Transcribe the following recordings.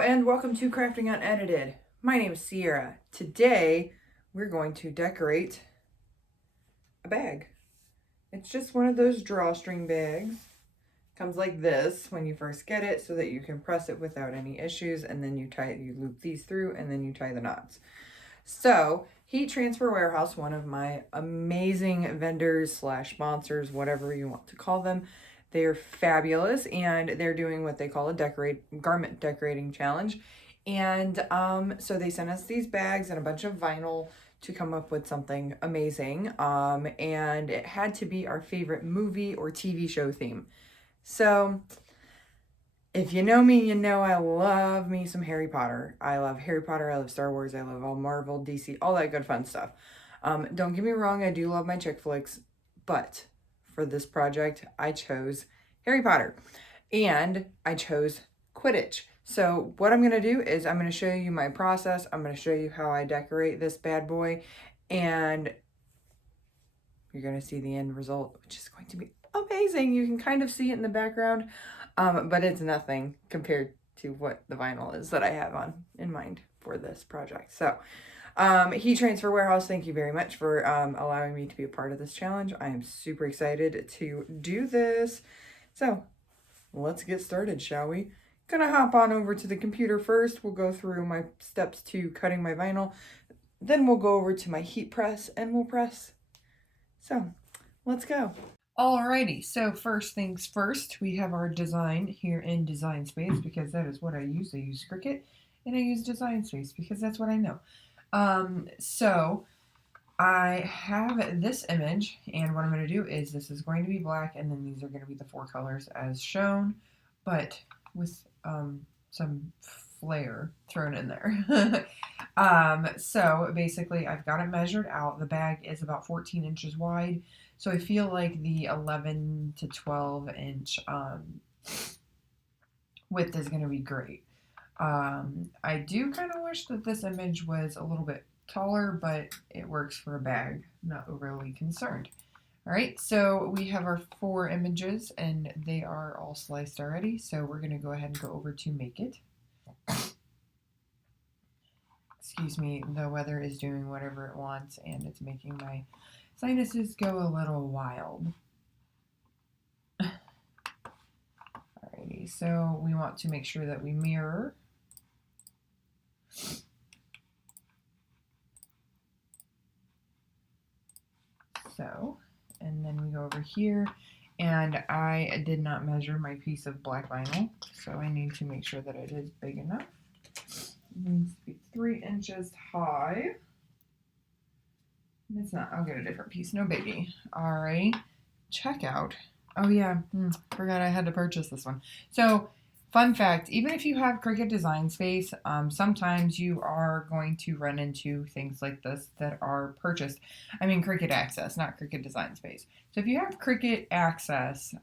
and welcome to Crafting Unedited. My name is Sierra. Today we're going to decorate a bag. It's just one of those drawstring bags. Comes like this when you first get it so that you can press it without any issues, and then you loop these through and then you tie the knots. So Heat Transfer Warehouse, one of my amazing vendors slash sponsors, whatever you want to call them, they're fabulous, and they're doing what they call a garment decorating challenge. And so they sent us these bags and a bunch of vinyl to come up with something amazing. And it had to be our favorite movie or TV show theme. So if you know me, you know I love me some Harry Potter. I love Harry Potter, I love Star Wars, I love all Marvel, DC, all that good fun stuff. Don't get me wrong, I do love my chick flicks, but for this project, I chose Harry Potter and I chose Quidditch. So what I'm going to do is I'm going to show you my process. I'm going to show you how I decorate this bad boy, and you're going to see the end result, which is going to be amazing. You can kind of see it in the background, but it's nothing compared to what the vinyl is that I have in mind for this project. So Heat Transfer Warehouse, thank you very much for allowing me to be a part of this challenge. I am super excited to do this. So let's get started, shall we? Gonna hop on over to the computer first. We'll go through my steps to cutting my vinyl. Then we'll go over to my heat press and we'll press. So let's go. Alrighty, so first things first, we have our design here in Design Space because that is what I use. I use Cricut and I use Design Space because that's what I know. So I have this image, and what I'm going to do is this is going to be black, and then these are going to be the four colors as shown, but with some flair thrown in there. So basically I've got it measured out. The bag is about 14 inches wide, so I feel like the 11 to 12 inch width is going to be great. I do kind of wish that this image was a little bit taller, but it works for a bag. Not overly concerned. All right, so we have our 4 images and they are all sliced already. So we're going to go ahead and go over to make it. Excuse me, the weather is doing whatever it wants and it's making my sinuses go a little wild. Alrighty, so we want to make sure that we mirror. So, and then we go over here, and I did not measure my piece of black vinyl, so I need to make sure that it is big enough. It needs to be 3 inches high. It's not, I'll get a different piece, no biggie. Alright, checkout. Oh yeah, forgot I had to purchase this one. So, fun fact, even if you have Cricut Design Space, sometimes you are going to run into things like this that are purchased. I mean Cricut Access, not Cricut Design Space. So if you have Cricut Access,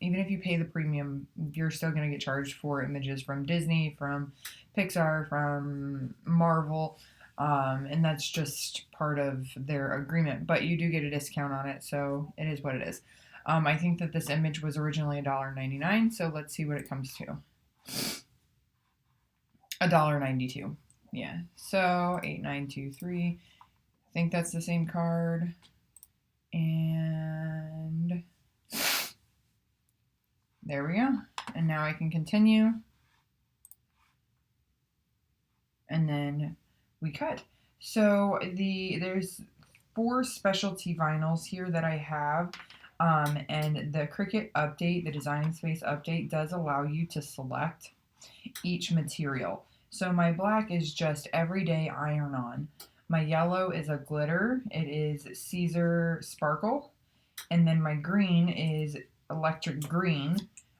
even if you pay the premium, you're still going to get charged for images from Disney, from Pixar, from Marvel, and that's just part of their agreement. But you do get a discount on it, so it is what it is. I think that this image was originally $1.99, so let's see what it comes to. $1.92. Yeah, so 8923. I think that's the same card. And there we go. And now I can continue. And then we cut. So there's 4 specialty vinyls here that I have. And the Cricut update, the Design Space update, does allow you to select each material. So my black is just everyday iron-on. My yellow is a glitter. It is Caesar Sparkle. And then my green is electric green.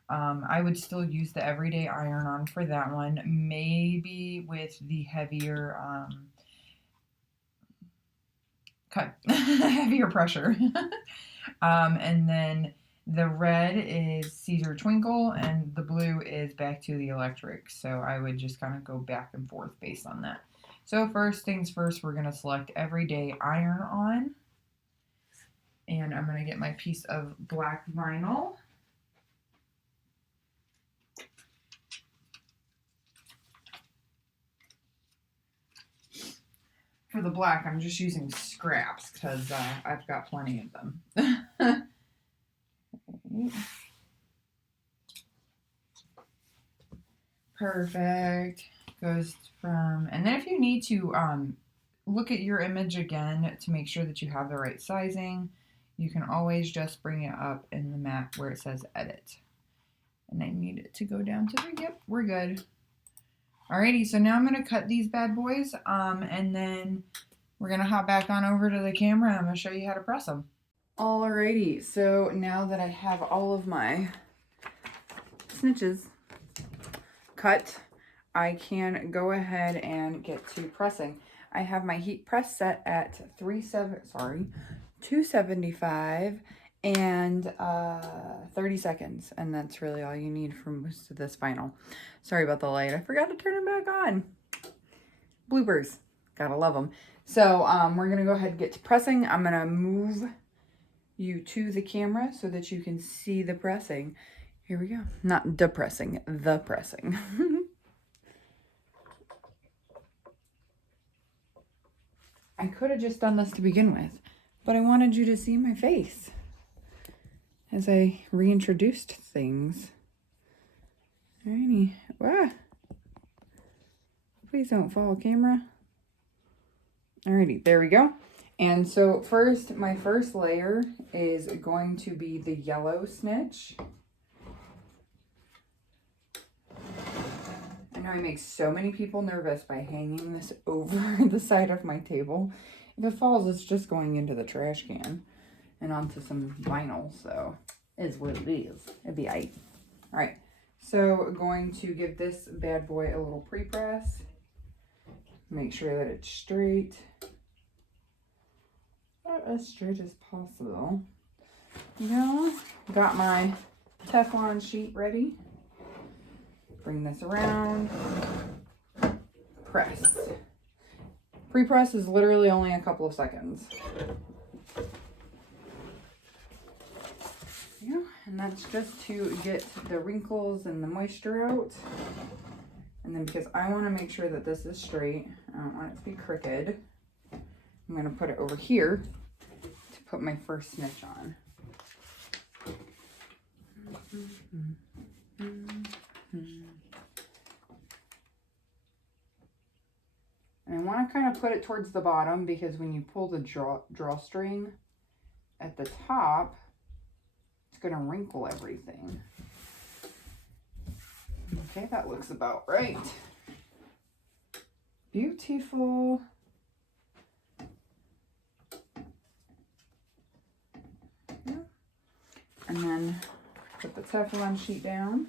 I would still use the everyday iron-on for that one. Maybe with the heavier heavier pressure. And then the red is Caesar Twinkle, and the blue is back to the electric. So I would just kind of go back and forth based on that. So first things first, we're going to select everyday iron-on. And I'm going to get my piece of black vinyl. the black, I'm just using scraps because I've got plenty of them. Perfect. Goes from, and then if you need to look at your image again to make sure that you have the right sizing, you can always just bring it up in the map where it says edit. And I need it to go down to the, yep, we're good. Alrighty, so now I'm going to cut these bad boys, and then we're going to hop back on over to the camera and I'm going to show you how to press them. Alrighty, so now that I have all of my snitches cut, I can go ahead and get to pressing. I have my heat press set at 275 and 30 seconds, and that's really all you need for most of this final. Sorry about the light. I forgot to turn it back on. Bloopers. Gotta love them. So we're gonna go ahead and get to pressing. I'm gonna move you to the camera so that you can see the pressing. Here we go. Not depressing, the pressing. I could have just done this to begin with, but I wanted you to see my face as I reintroduced things. Alrighty. Wow. Please don't fall, camera. Alrighty, there we go. And so first, my first layer is going to be the yellow snitch. I know I make so many people nervous by hanging this over the side of my table. If it falls, it's just going into the trash can and onto some vinyl, so is what it is. It'd be aight. All right, so going to give this bad boy a little pre-press. Make sure that it's straight. Not as straight as possible. Now, got my Teflon sheet ready. Bring this around. Press. Pre-press is literally only a couple of seconds. Yeah, and that's just to get the wrinkles and the moisture out. And then because I want to make sure that this is straight, I don't want it to be crooked, I'm going to put it over here to put my first snitch on. And I want to kind of put it towards the bottom because when you pull the drawstring at the top, it's going to wrinkle everything. Okay, that looks about right. Beautiful. Yeah. And then put the Teflon sheet down.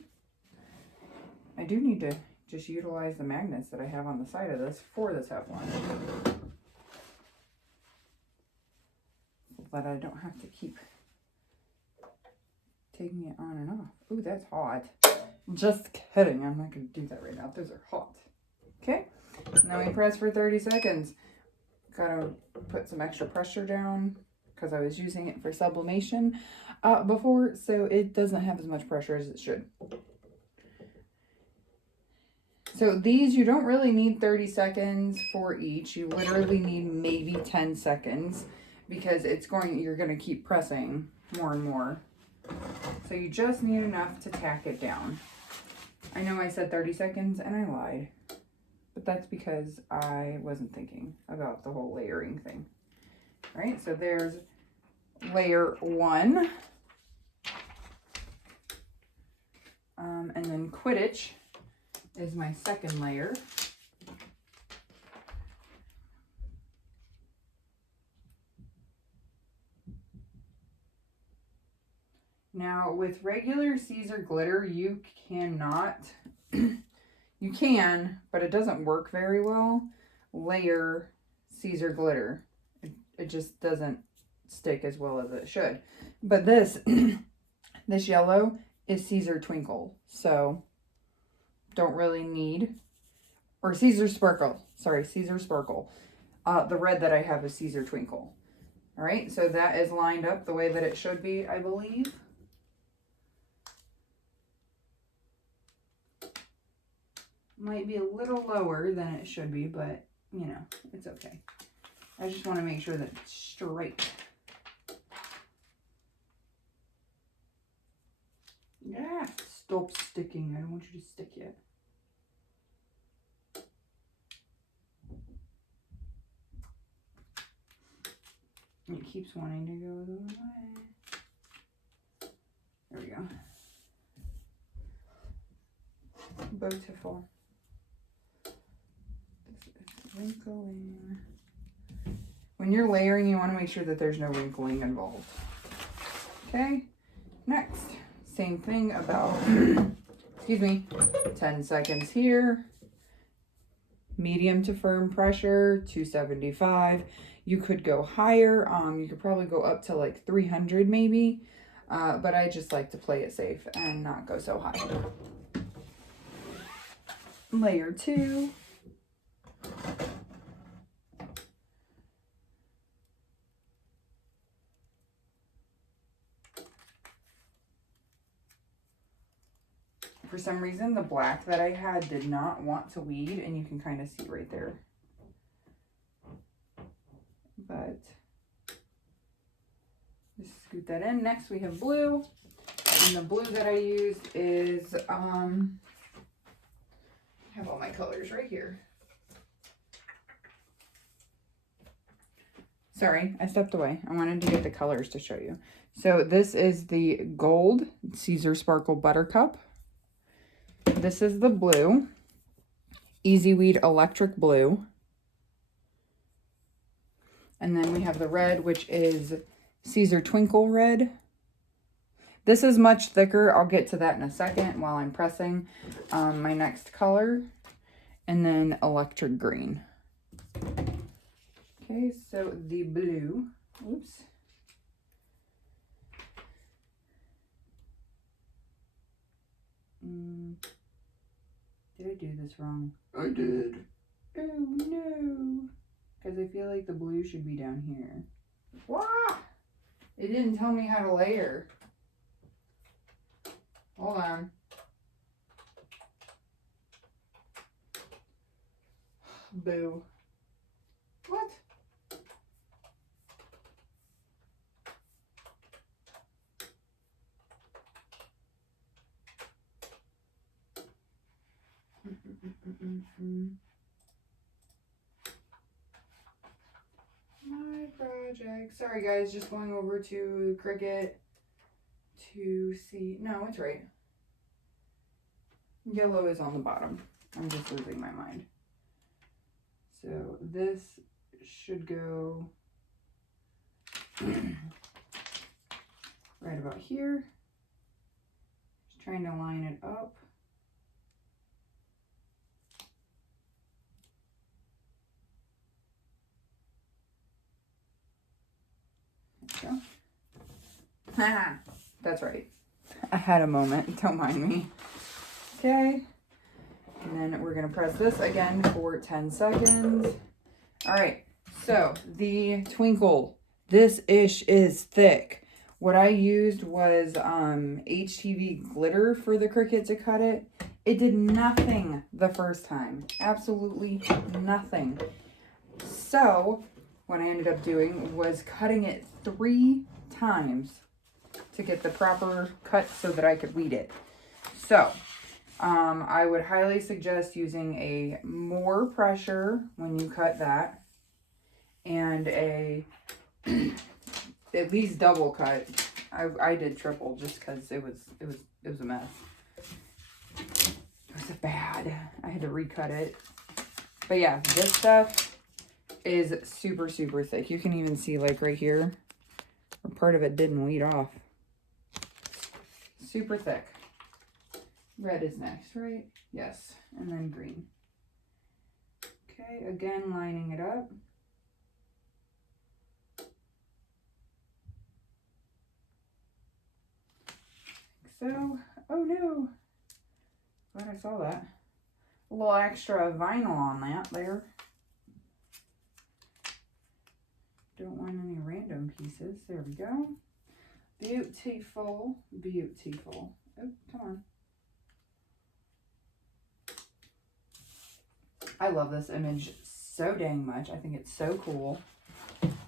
I do need to just utilize the magnets that I have on the side of this for the Teflon sheet, so that I don't have to keep taking it on and off. Ooh, that's hot. Just kidding. I'm not going to do that right now. Those are hot. Okay. Now we press for 30 seconds. Gotta put some extra pressure down because I was using it for sublimation before, so it doesn't have as much pressure as it should. So these, you don't really need 30 seconds for each. You literally need maybe 10 seconds because you're going to keep pressing more and more. So you just need enough to tack it down. I know I said 30 seconds and I lied, but that's because I wasn't thinking about the whole layering thing. All right, so there's layer one. And then Quidditch is my second layer. Now with regular Caesar glitter, you cannot, you can, but it doesn't work very well, layer Caesar glitter. It just doesn't stick as well as it should. But this, this yellow is Caesar Twinkle, so don't really need, or Caesar Sparkle, sorry, Caesar Sparkle. The red that I have is Caesar Twinkle. All right, so that is lined up the way that it should be, I believe. Might be a little lower than it should be, but you know, it's okay. I just want to make sure that it's straight. Yeah, stop sticking. I don't want you to stick yet. It keeps wanting to go the way. There we go. Beautiful. This is wrinkling. When you're layering, you want to make sure that there's no wrinkling involved. Okay, next. Same thing about, excuse me, 10 seconds here. Medium to firm pressure, 275. You could go higher. You could probably go up to like 300 maybe. But I just like to play it safe and not go so high. Layer 2. For some reason, the black that I had did not want to weed, and you can kind of see right there. But just scoot that in. Next, we have blue. And the blue that I used is, I have all my colors right here. Sorry, I stepped away. I wanted to get the colors to show you. So this is the gold Caesar Sparkle Buttercup. This is the blue, Easy Weed Electric Blue. And then we have the red, which is Caesar Twinkle Red. This is much thicker. I'll get to that in a second while I'm pressing my next color. And then electric green. Okay, so the blue, oops. Did I do this wrong? I did. Oh no. Because I feel like the blue should be down here. Wah! It didn't tell me how to layer. Hold on. Boo. What? My project. Sorry guys, just going over to Cricut to see. No, it's right. Yellow is on the bottom. I'm just losing my mind. So this should go right about here. Just trying to line it up. There we go. Haha, that's right. I had a moment, don't mind me. Okay. And then we're going to press this again for 10 seconds. All right, so the Twinkle, this ish is thick. What I used was HTV glitter for the Cricut to cut it. It did nothing the first time, absolutely nothing. So what I ended up doing was cutting it 3 times to get the proper cut so that I could weed it. So I would highly suggest using a more pressure when you cut that, and a at least double cut. I did triple just because it was a mess. It was bad. I had to recut it. But yeah, this stuff is super, super thick. You can even see like right here, where part of it didn't weed off. Super thick. Red is next, right? Yes, and then green. Okay, again, lining it up. Like so. Oh no! Glad I saw that. A little extra vinyl on that there. Don't want any random pieces. There we go. Beautiful, beautiful. Oh, come on. I love this image so dang much. I think it's so cool.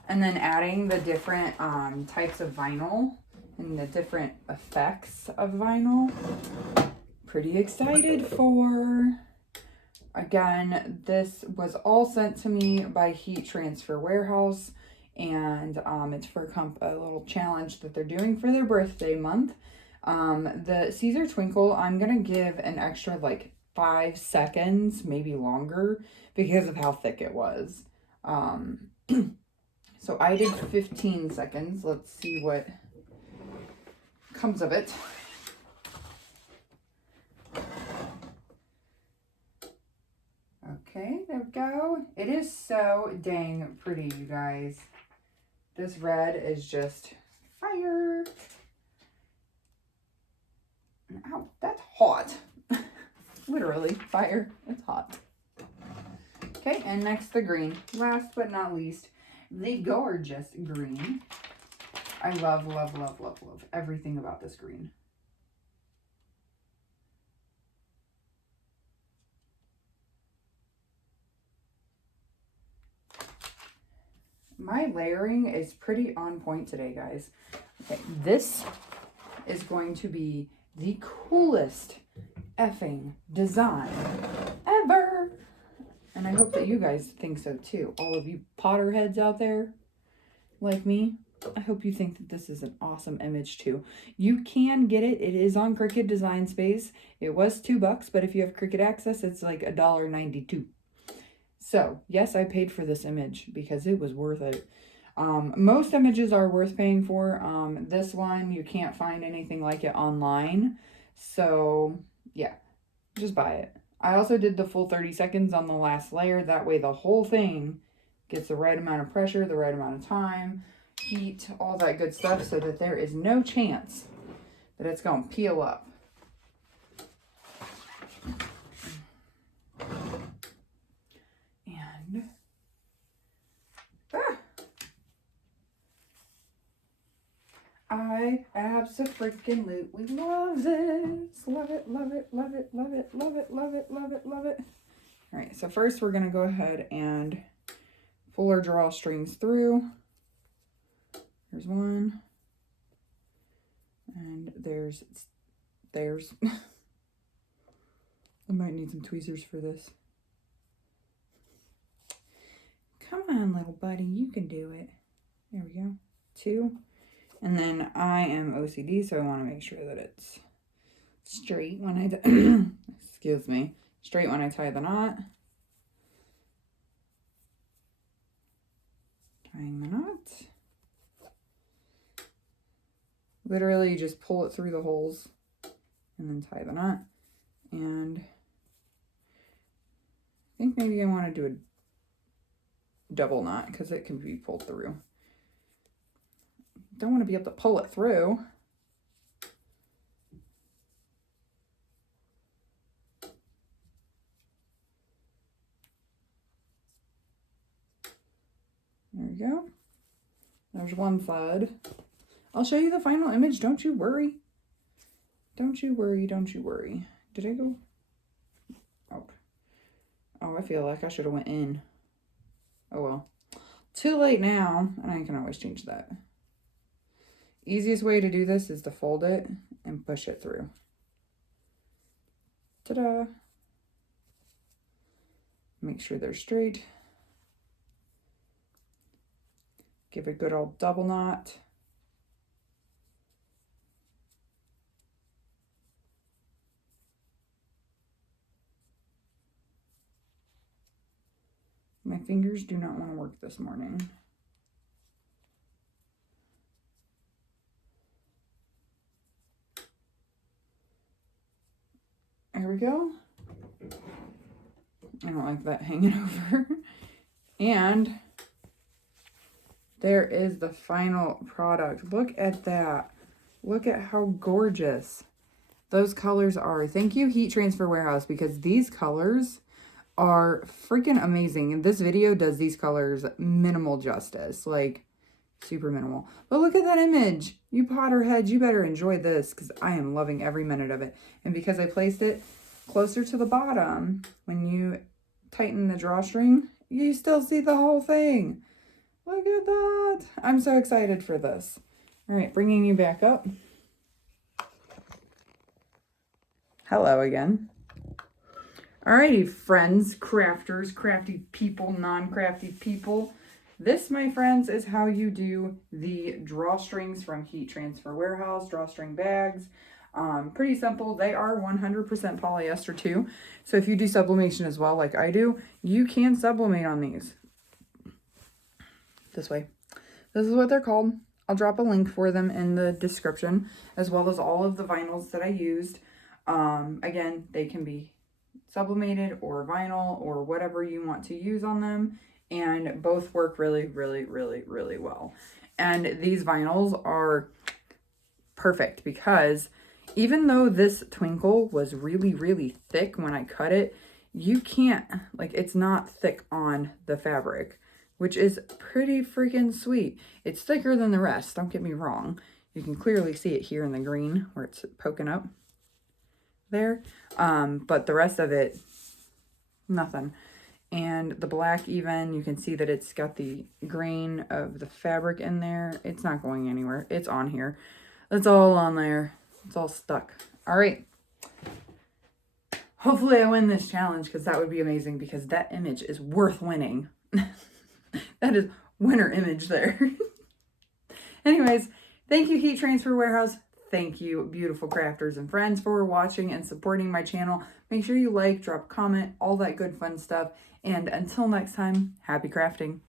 And then adding the different types of vinyl and the different effects of vinyl. Pretty excited for. Again, this was all sent to me by Heat Transfer Warehouse, and it's for a little challenge that they're doing for their birthday month. The Caesar Twinkle, I'm gonna give an extra like 5 seconds, maybe longer, because of how thick it was. So I did 15 seconds. Let's see what comes of it. Okay, there we go. It is so dang pretty, you guys. This red is just fire. Ow, that's hot. Literally, fire. It's hot. Okay, and next the green. Last but not least, the gorgeous green. I love, love, love, love, love everything about this green. My layering is pretty on point today, guys. Okay, this is going to be the coolest effing design ever. And I hope that you guys think so too. All of you Potterheads out there, like me, I hope you think that this is an awesome image too. You can get it. It is on Cricut Design Space. It was $2, but if you have Cricut Access, it's like $1.92. So, yes, I paid for this image because it was worth it. Most images are worth paying for. This one, you can't find anything like it online. So, yeah, just buy it. I also did the full 30 seconds on the last layer. That way the whole thing gets the right amount of pressure, the right amount of time, heat, all that good stuff, so that there is no chance that it's going to peel up. I abso-freaking-lutely love this. Love it, love it, love it, love it, love it, love it, love it, love it. All right, so first we're going to go ahead and pull our drawstrings through. There's one. And there's I might need some tweezers for this. Come on, little buddy, you can do it. There we go. 2. And then I am OCD, so I want to make sure that it's straight when I, excuse me, straight when I tie the knot. Tying the knot. Literally, you just pull it through the holes and then tie the knot. And I think maybe I want to do a double knot because it can be pulled through. Don't want to be able to pull it through. There we go. There's one side. I'll show you the final image. Don't you worry. Don't you worry. Don't you worry. Did I go out? Oh, I feel like I should have went in. Oh well. Too late now, and I can always change that. Easiest way to do this is to fold it and push it through. Ta-da! Make sure they're straight. Give a good old double knot. My fingers do not want to work this morning. There we go. I don't like that hanging over. And there is the final product. Look at that. Look at how gorgeous those colors are. Thank you, Heat Transfer Warehouse, because these colors are freaking amazing. And this video does these colors minimal justice. Like, super minimal. But look at that image. You Potterheads, you better enjoy this because I am loving every minute of it. And because I placed it closer to the bottom, when you tighten the drawstring, you still see the whole thing. Look at that. I'm so excited for this. All right, bringing you back up. Hello again. Alrighty, friends, crafters, crafty people, non-crafty people. This, my friends, is how you do the drawstrings from Heat Transfer Warehouse, drawstring bags. Pretty simple. They are 100% polyester too. So if you do sublimation as well, like I do, you can sublimate on these. This way. This is what they're called. I'll drop a link for them in the description, as well as all of the vinyls that I used. Again, they can be sublimated or vinyl or whatever you want to use on them, and both work really, really, really, really well. And these vinyls are perfect because even though this twinkle was really, really thick when I cut it, you can't, like, it's not thick on the fabric, which is pretty freaking sweet. It's thicker than the rest, don't get me wrong. You can clearly see it here in the green where it's poking up there. But the rest of it, nothing. And the black even, you can see that it's got the grain of the fabric in there. It's not going anywhere. It's on here. It's all on there. It's all stuck. All right. Hopefully I win this challenge because that would be amazing because that image is worth winning. That is winner image there. Anyways, thank you, Heat Transfer Warehouse. Thank you, beautiful crafters and friends, for watching and supporting my channel. Make sure you like, drop a comment, all that good fun stuff. And until next time, happy crafting.